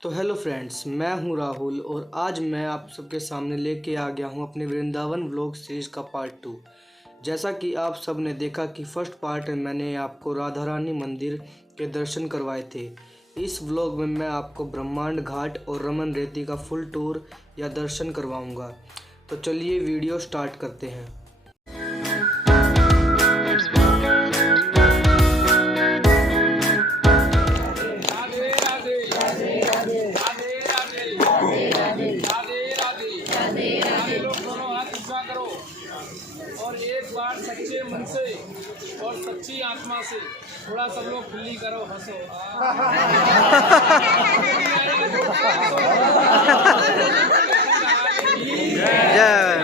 तो hello friends, मैं हूं राहुल और आज मैं आप सबके सामने लेके आ गया हूं अपने वृंदावन व्लॉग सीरीज़ का पार्ट 2। जैसा कि आप सब ने देखा कि फर्स्ट पार्ट में मैंने आपको राधा रानी मंदिर के दर्शन करवाए थे। इस व्लॉग में मैं आपको ब्रह्मांड घाट और रमन रेती का फुल टूर या दर्शन करवाऊंगा। तो चलिए वीडियो स्टार्ट करते हैं। करो और एक बार सच्चे मन से और सच्ची आत्मा से थोड़ा सब लोग खुली करो, हंसो।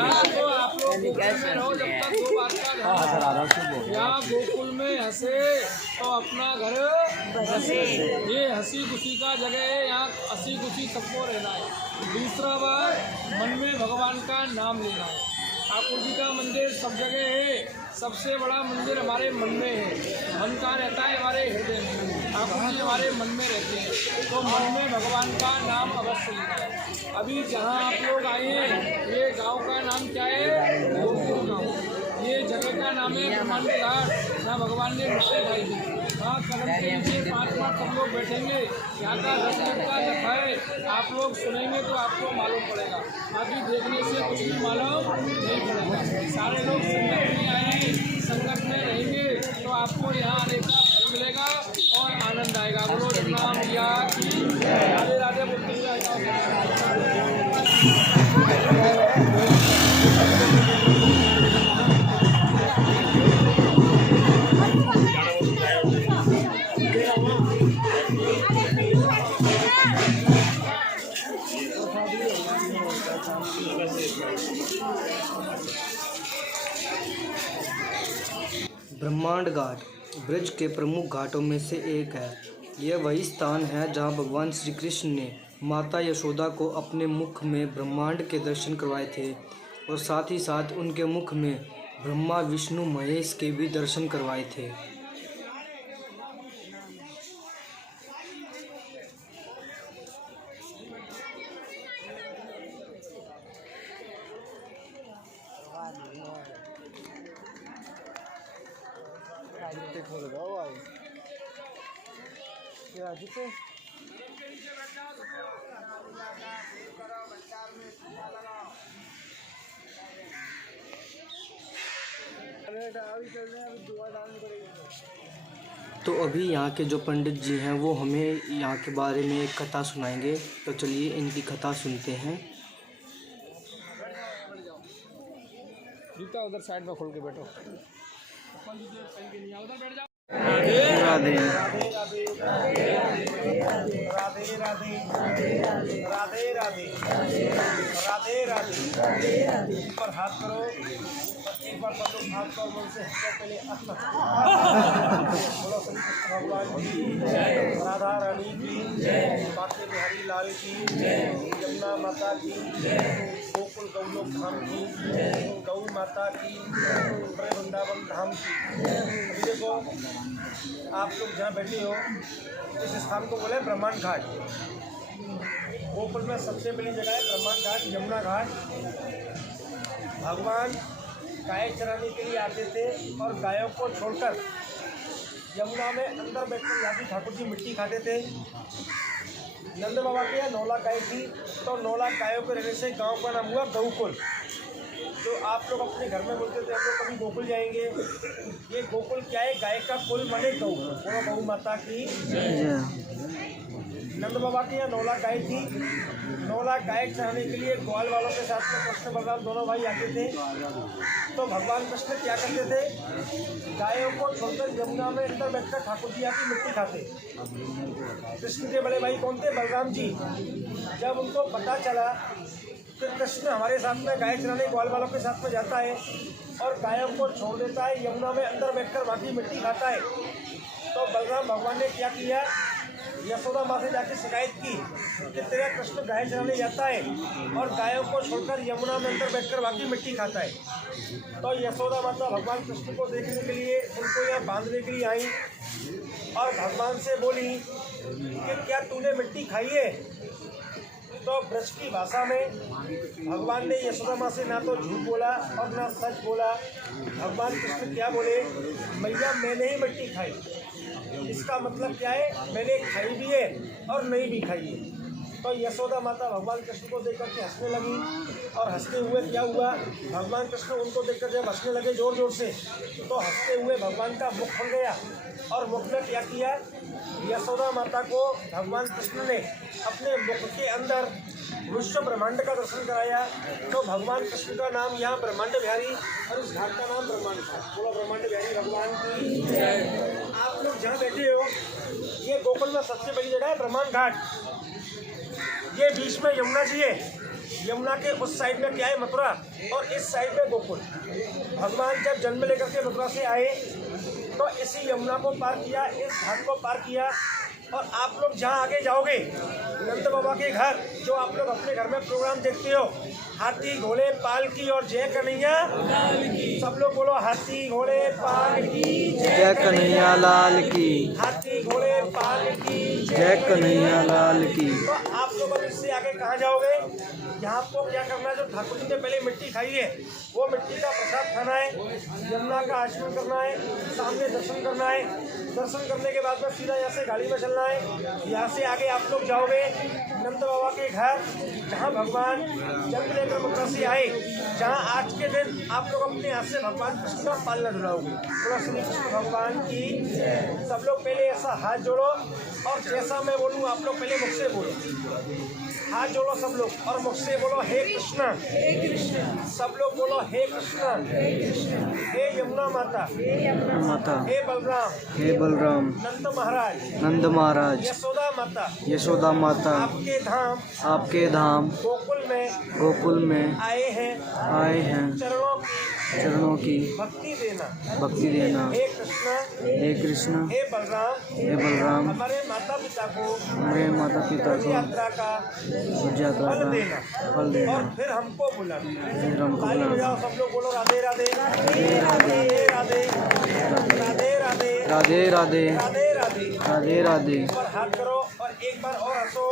आप लोग रहो जब तक दो बात का यहाँ गोकुल में हंसे तो अपना घर हंसे। ये हंसी खुशी का जगह है, यहाँ हंसी खुशी सबको रहना है। दूसरा बात, मन में भगवान का नाम लेना है। ठाकुर जी का मंदिर सब जगह है, सबसे बड़ा मंदिर हमारे मन में है। मन कहाँ रहता है? हमारे हृदय में। ठाकुर जी हमारे मन में रहते हैं, तो मन में भगवान का नाम अवश्य लेना है। अभी जहाँ आप लोग आए हैं, ये गांव का नाम क्या है? गोकुल गाँव। ये जगह का नाम है ब्रह्मांड घाट, जहाँ भगवान ने मिट्टी खाई थी। हाँ, कदम के नीचे 5 मिनट सब लोग बैठेंगे। यहाँ का 10 मिनट का कथा है, आप लोग सुनेंगे तो आपको मालूम पड़ेगा, बाकी देखने से कुछ भी मालूम नहीं पड़ेगा। सारे लोग संगत में आए हैं, संगत में रहेंगे तो आपको यहाँ आने का फल मिलेगा और आनंद आएगा। बोलो नाम या राधे राधे बोलते ब्रह्मांड घाट ब्रज के प्रमुख घाटों में से एक है। यह वही स्थान है जहां भगवान श्री कृष्ण ने माता यशोदा को अपने मुख में ब्रह्मांड के दर्शन करवाए थे और साथ ही साथ उनके मुख में ब्रह्मा विष्णु महेश के भी दर्शन करवाए थे। तो अभी यहाँ के जो पंडित जी हैं वो हमें यहाँ के बारे में एक कथा सुनाएंगे। तो चलिए इनकी कथा सुनते हैं। जूता उधर साइड में खोल के बैठो। राधे राधे राधे राधे राधे राधे राधे पर हाथ करो, एक बार सब लोग हाथ पर मन से पहले बोलो श्री कृष्ण भगवान की जय, राधा रानी की जय, बाके बिहारी लाल की जय, यमुना माता की जय, गोकुल गौलोक धाम की जय, गौ माता की जय, वृंदावन धाम की जय। देखो आप लोग जहाँ बैठे हो, इस स्थान को बोले ब्रह्मांड घाट। गोकुल में सबसे बड़ी जगह है ब्रह्मांड घाट, यमुना घाट। भगवान गाय चराने के लिए आते थे और गायों को छोड़कर यमुना में अंदर बैठकर यहाँ की ठाकुर जी मिट्टी खाते थे। नंद बाबा के यहाँ 9 लाख गाय थी, तो 9 लाख गायों के रहने से गांव का नाम हुआ गौकुल। तो आप लोग अपने घर में बोलते थे हम लोग कभी गोकुल जाएंगे। ये गोकुल क्या है? गाय का कुल माने गौ। बोलो गौ माता की नंद बाबा के यहाँ 9 लाख गाय थी। 9 लाख गाय चराने के लिए ग्वाल वालों के साथ में कृष्ण बलराम दोनों भाई आते थे। तो भगवान कृष्ण क्या करते थे? गायों को छोड़कर यमुना में अंदर बैठकर ठाकुर जी की मिट्टी खाते। कृष्ण के बड़े भाई कौन थे? बलराम जी। जब उनको पता चला कि कृष्ण हमारे साथ में गाय चराने ग्वाल वालों के साथ में जाता है और गायों को छोड़ देता है, यमुना में अंदर बैठकर वहाँ की मिट्टी खाता है, तो बलराम भगवान ने क्या किया? यशोदा माँ से जाके शिकायत की कि तेरा कृष्ण गाय चराने जाता है और गायों को छोड़कर यमुना में अंदर बैठकर बाकी मिट्टी खाता है। तो यशोदा माता भगवान कृष्ण को देखने के लिए उनको यहाँ बांधने के लिए आई और भगवान से बोली कि क्या तूने मिट्टी खाई है? तो ब्रज की भाषा में भगवान ने यशोदा माँ से ना तो झूठ बोला और ना सच बोला। भगवान कृष्ण क्या बोले, मैया मैंने ही मिट्टी खाई। इसका मतलब क्या है, मैंने खाई भी है और नहीं भी खाई है। तो यशोदा माता भगवान कृष्ण को देखकर के हंसने लगी और हंसते हुए क्या हुआ, भगवान कृष्ण उनको देखकर जब हंसने लगे जोर जोर से, तो हंसते हुए भगवान का मुख खुल गया और मुख में क्या किया, यशोदा माता को भगवान कृष्ण ने अपने मुख के अंदर विश्व ब्रह्मांड का दर्शन कराया। तो भगवान कृष्ण का नाम यहाँ ब्रह्मांड बिहारी और इस घाट का नाम ब्रह्मांड था। बोला ब्रह्मांड बिहारी भगवान की जय। आप लोग जहाँ बैठे हो, ये गोकुल में सबसे बड़ी जगह है ब्रह्मांड घाट। ये बीच में यमुना जी है, यमुना के उस साइड में क्या है, मथुरा, और इस साइड में गोकुल। भगवान जब जन्म लेकर के मथुरा से आए तो इसी यमुना को पार किया, इस घाट को पार किया। और आप लोग जहाँ आगे जाओगे नंद बाबा के घर, जो आप लोग अपने घर में प्रोग्राम देखते हो, हाथी घोड़े पालकी और जय कन्हैया, सब लोग बोलो हाथी घोड़े पालकी जय कन्हैया लाल की, हाथी घोड़े पालकी जय कन्हैया लाल की। तो आप लोग अब इससे आगे कहाँ जाओगे, यहाँ आपको क्या करना है, जो ठाकुर जी ने पहले मिट्टी खाई है वो मिट्टी का प्रसाद खाना है, यमुना का आचमन करना है, सामने दर्शन करना है। दर्शन करने के बाद में सीधा यहाँ से गाड़ी में चलना है। यहाँ से आगे आप लोग जाओगे नंद बाबा के घर, जहाँ भगवान जन्म लेकर मथुरा से आए, जहाँ आज के दिन आप लोग अपने हाथ से भगवान कृष्ण का पालना झुलाओगे। थोड़ा श्री कृष्ण भगवान की। सब लोग पहले ऐसा हाथ जोड़ो और जैसा मैं बोलूँ आप लोग पहले मुख से बोलो। हाथ जोड़ो सब लोग और मुख से बोलो हे कृष्ण, हे कृष्ण। सब लोग बोलो हे कृष्ण, हे कृष्ण। हे यमुना माता, माता, हे बलराम, हे बलराम, नंद महाराज, नंद महाराज, यशोदा माता, यशोदा माता, आपके धाम गोकुल में आए हैं, चरणों की भक्ति देना। हे कृष्ण, हे हे बलराम, हमारे माता पिता को यात्रा का फल देना और फिर हमको बुलाना। ताली बजाओ सब लोग, बोलो राधे राधे, राधे राधे, राधे राधे, राधे राधे, राधे राधे, राधे राधे। और हाथ करो और एक बार और हंसो।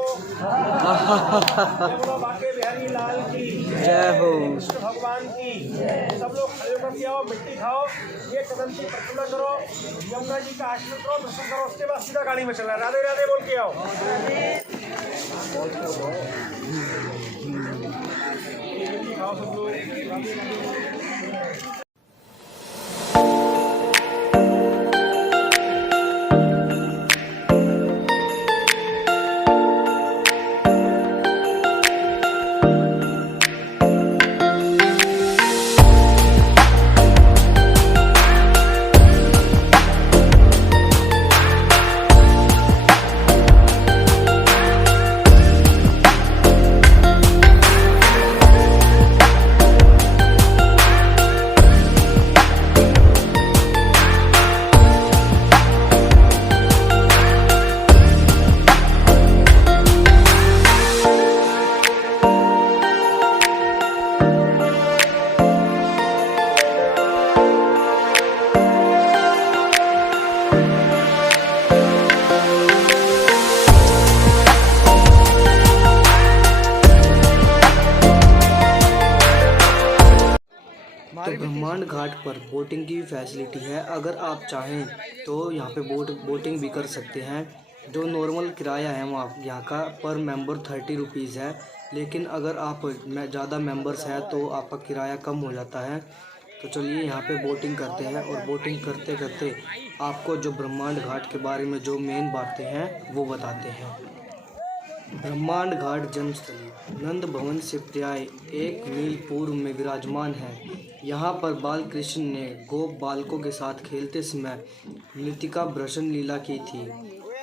बोलो बाके बिहारी लाल की जय हो। कृष्ण भगवान की। सब लोग खड़े होकर के आओ, मिट्टी खाओ, ये कदम की परिक्रमा करो, यमुना जी का आशीर्वाद करो, दर्शन करो, उसके बाद सीधा गाड़ी में चलना। राधे राधे बोल के आओ। खाओ सब लोग, राधे राधे। तो ब्रह्मांड घाट पर बोटिंग की भी फैसिलिटी है। अगर आप चाहें तो यहाँ पे बोटिंग भी कर सकते हैं। जो नॉर्मल किराया है वहाँ यहाँ का पर मेंबर 30 रुपीज़ है, लेकिन अगर आप ज़्यादा मेंबर्स हैं तो आपका किराया कम हो जाता है। तो चलिए यहाँ पे बोटिंग करते हैं और बोटिंग करते करते आपको जो ब्रह्मांड घाट के बारे में जो मेन बातें हैं वो बताते हैं। ब्रह्मांड घाट जन्मस्थली नंद भवन से प्राय 1 मील पूर्व में विराजमान है। यहाँ पर बाल कृष्ण ने गोप बालकों के साथ खेलते समय मृतिका भ्रषण लीला की थी।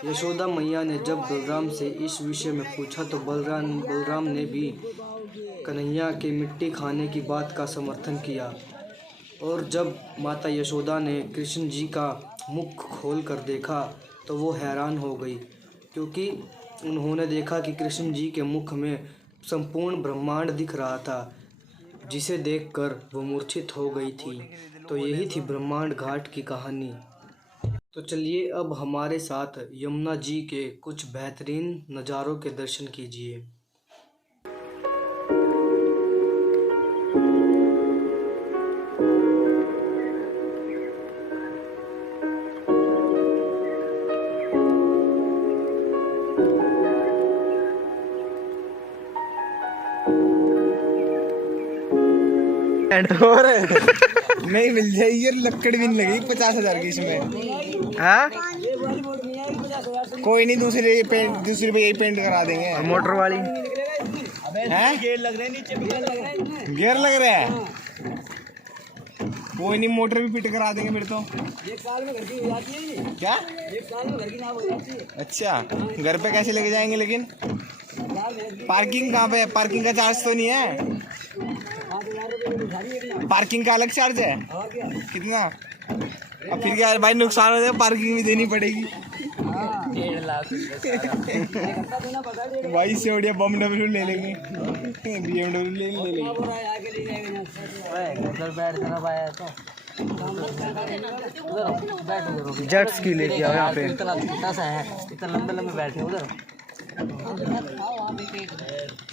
यशोदा मैया ने जब बलराम से इस विषय में पूछा तो बलराम ने भी कन्हैया के मिट्टी खाने की बात का समर्थन किया। और जब माता यशोदा ने कृष्ण जी का मुख खोल कर देखा तो वो हैरान हो गई क्योंकि उन्होंने देखा कि कृष्ण जी के मुख में संपूर्ण ब्रह्मांड दिख रहा था, जिसे देखकर वो मूर्छित हो गई थी। तो यही थी ब्रह्मांड घाट की कहानी। तो चलिए अब हमारे साथ यमुना जी के कुछ बेहतरीन नज़ारों के दर्शन कीजिए। और नहीं मिल जाएगी ये लकड़ भी नहीं लगेगी 50,000 की इसमें। हाँ कोई नहीं, दूसरी पे यही पेंट करा देंगे। और मोटर वाली हैं? गियर लग रहे हैं नीचे, गियर लग रहा है। कोई नहीं, मोटर भी फिट करा देंगे फिर तो। 1 साल में घर की हो जाती है क्या? 1 साल में घर की नाम हो जाती है। अच्छा, घर पे कैसे लेके जाएंगे? लेकिन पार्किंग कहाँ पे है? पार्किंग का चार्ज तो नहीं है? 5,000 रुपये पार्किंग का अलग चार्ज है? कितना? अब फिर क्या भाई, नुकसान हो जाएगा, पार्किंग भी देनी पड़ेगी। 1.5 लाख देना पता है भाई से बढ़िया BMW ले लेंगे, BMW ले लेंगे। आगे ले जाएंगे उधर बैठ जाना पाया तो उधर जेट्स की लेके आओ यहाँ पे। इतना सा है, इतना लंबे लंबे बैठे उधर।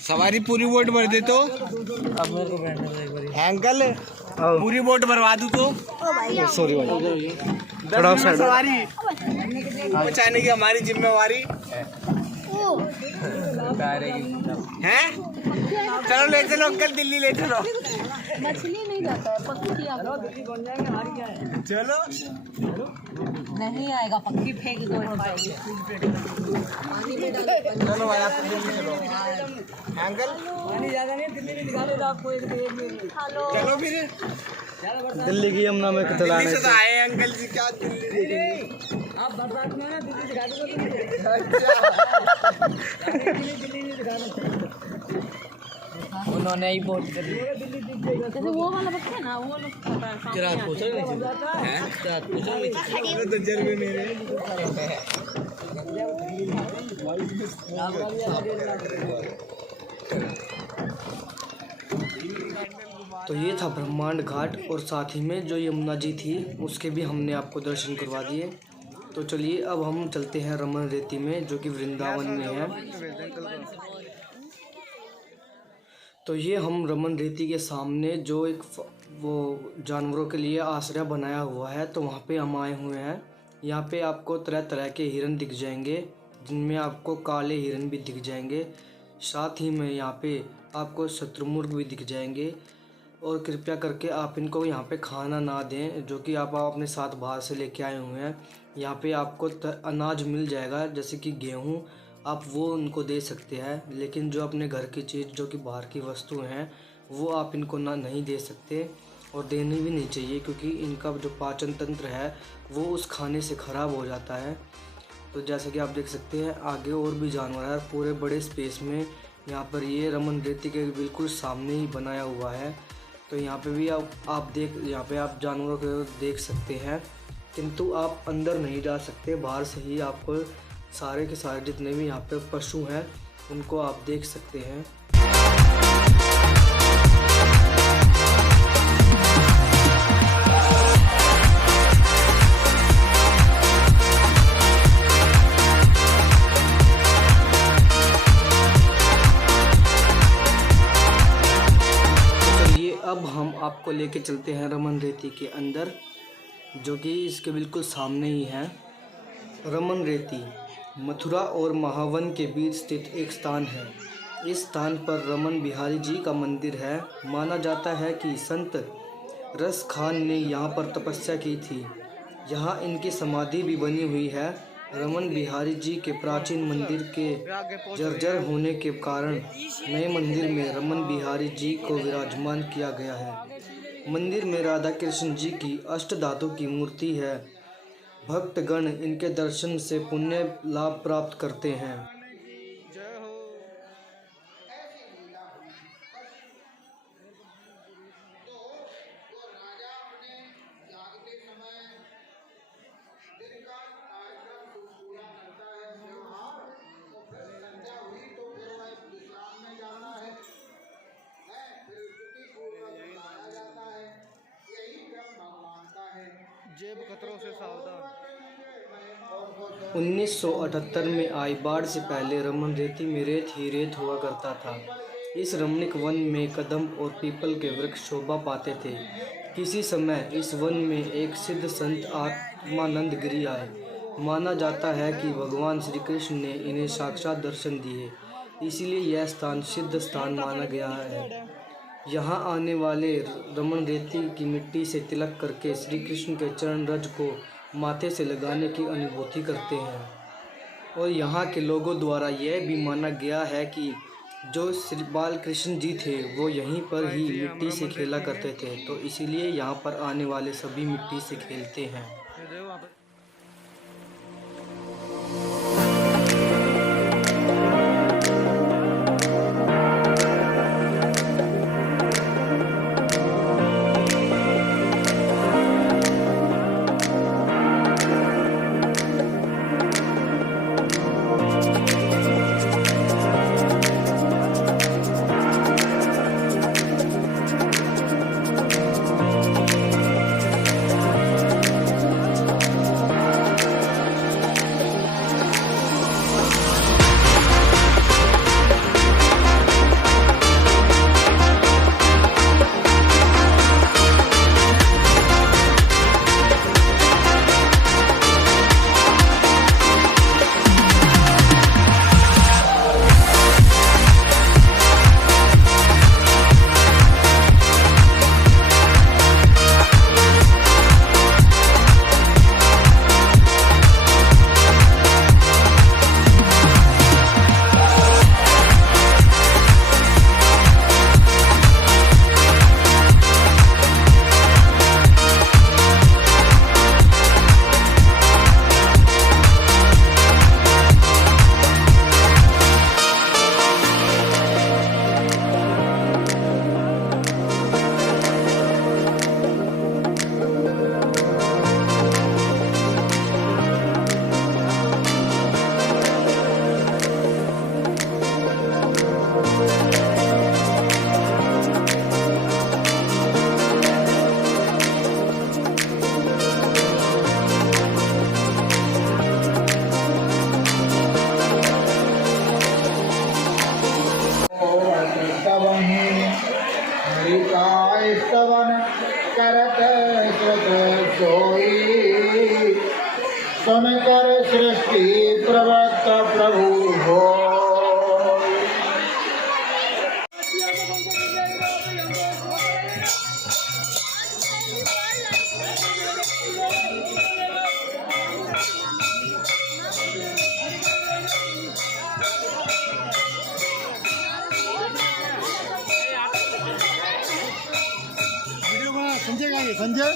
सवारी पूरी बोट भर दे तो अब मेरे को बैठने दो एक बार। अंकल पूरी बोट भरवा दूँ तो? सॉरी भाई, थोड़ा सवारी पहुँचाने की हमारी जिम्मेवारी है। चलो ले चलो अंकल, दिल्ली ले चलो। मछली नहीं जाता है, पक्की दिल्ली पहुंच जाएंगे, हमारी क्या है। चलो नहीं आएगा, पक्की फेंक दो। चलो भाई, आप दिल्ली चलो अंकल। पानी ज्यादा नहीं, दिल्ली में दिखा दो आपको एक चलो फिर दिल्ली की यमुना में दिल्ली से तो आए अंकल जी, क्या दिल्ली? आप बरसात में ना दिल्ली दिखा दो। दिल्ली नहीं दिखाना, उन्होंने ही बोट कर दिया। दिल्ली दिख जाएगा। जैसे वो वाला बच्चा है ना, वो लोग रात पूछ रहे हैं, रात पूछ रहे तो जरूर मेरे तो ये था ब्रह्मांड घाट, और साथ ही में जो यमुना जी थी उसके भी हमने आपको दर्शन करवा दिए। तो चलिए अब हम चलते हैं रमन रेती में, जो कि वृंदावन में है। तो ये हम रमन रेती के सामने जो एक वो जानवरों के लिए आश्रय बनाया हुआ है, तो वहाँ पे हम आए हुए हैं। यहाँ पे आपको तरह तरह के हिरन दिख जाएंगे, जिनमें आपको काले हिरन भी दिख जाएंगे। साथ ही में यहाँ पे आपको शत्रुमुर्ग भी दिख जाएंगे। और कृपया करके आप इनको यहाँ पे खाना ना दें, जो कि आप अपने साथ बाहर से लेके आए हुए हैं। यहाँ पे आपको अनाज मिल जाएगा, जैसे कि गेहूँ, आप वो उनको दे सकते हैं। लेकिन जो अपने घर की चीज़, जो कि बाहर की वस्तुएं हैं, वो आप इनको नहीं दे सकते, और देनी भी नहीं चाहिए, क्योंकि इनका जो पाचन तंत्र है वो उस खाने से ख़राब हो जाता है। तो जैसे कि आप देख सकते हैं आगे और भी जानवर है, पूरे बड़े स्पेस में। यहाँ पर ये रमन रेती के बिल्कुल सामने ही बनाया हुआ है। तो यहाँ पे भी आप यहाँ पे आप जानवरों को देख सकते हैं, किंतु आप अंदर नहीं जा सकते। बाहर से ही आपको सारे के सारे जितने भी यहाँ पे पशु हैं उनको आप देख सकते हैं। अब हम आपको लेके चलते हैं रमन रेती के अंदर, जो कि इसके बिल्कुल सामने ही है। रमन रेती मथुरा और महावन के बीच स्थित एक स्थान है। इस स्थान पर रमन बिहारी जी का मंदिर है। माना जाता है कि संत रस खान ने यहाँ पर तपस्या की थी। यहाँ इनकी समाधि भी बनी हुई है। रमन बिहारी जी के प्राचीन मंदिर के जर्जर होने के कारण नए मंदिर में रमन बिहारी जी को विराजमान किया गया है। मंदिर में राधा कृष्ण जी की अष्टधातु की मूर्ति है। भक्तगण इनके दर्शन से पुण्य लाभ प्राप्त करते हैं। जेब खतरों से सावधान। 1978 में आई बाढ़ से पहले रमन रेती में रेत ही रेत हुआ करता था। इस रमणीक वन में कदम और पीपल के वृक्ष शोभा पाते थे। किसी समय इस वन में एक सिद्ध संत आत्मानंद गिरी आए। माना जाता है कि भगवान श्री कृष्ण ने इन्हें साक्षात दर्शन दिए, इसलिए यह स्थान सिद्ध स्थान माना गया है। यहाँ आने वाले रमन रेती की मिट्टी से तिलक करके श्री कृष्ण के चरण रज को माथे से लगाने की अनुभूति करते हैं। और यहाँ के लोगों द्वारा यह भी माना गया है कि जो श्री बाल कृष्ण जी थे वो यहीं पर ही मिट्टी से खेला करते थे, तो इसीलिए यहाँ पर आने वाले सभी मिट्टी से खेलते हैं। स्तवन करत श्रुत सोई, सुनकर सृष्टि प्रवक्त प्रभु हो। संजय कहाँ है? संजय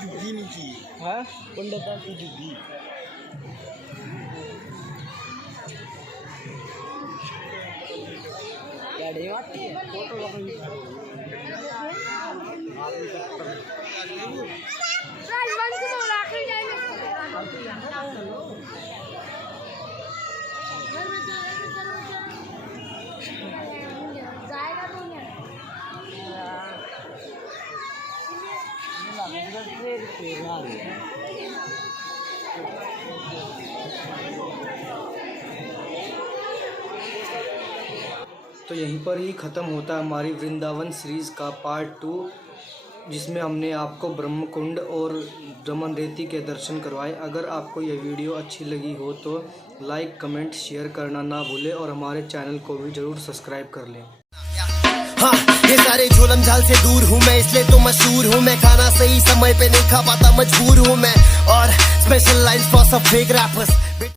जुग्गी नहीं चाहिए। हाँ पंडित की जुग्गी क्या डे आती है तो यहीं पर ही ख़त्म होता है हमारी वृंदावन सीरीज़ का पार्ट 2, जिसमें हमने आपको ब्रह्मकुंड और रमन रेती के दर्शन करवाए। अगर आपको यह वीडियो अच्छी लगी हो तो लाइक, कमेंट, शेयर करना ना भूलें और हमारे चैनल को भी ज़रूर सब्सक्राइब कर लें। ये सारे झोलम झाल से दूर हूँ मैं, इसलिए तो मशहूर हूँ मैं। खाना सही समय पे नहीं खा पाता, मजबूर हूँ मैं। और स्पेशल लाइन्स फॉर सब फेक रैपर्स।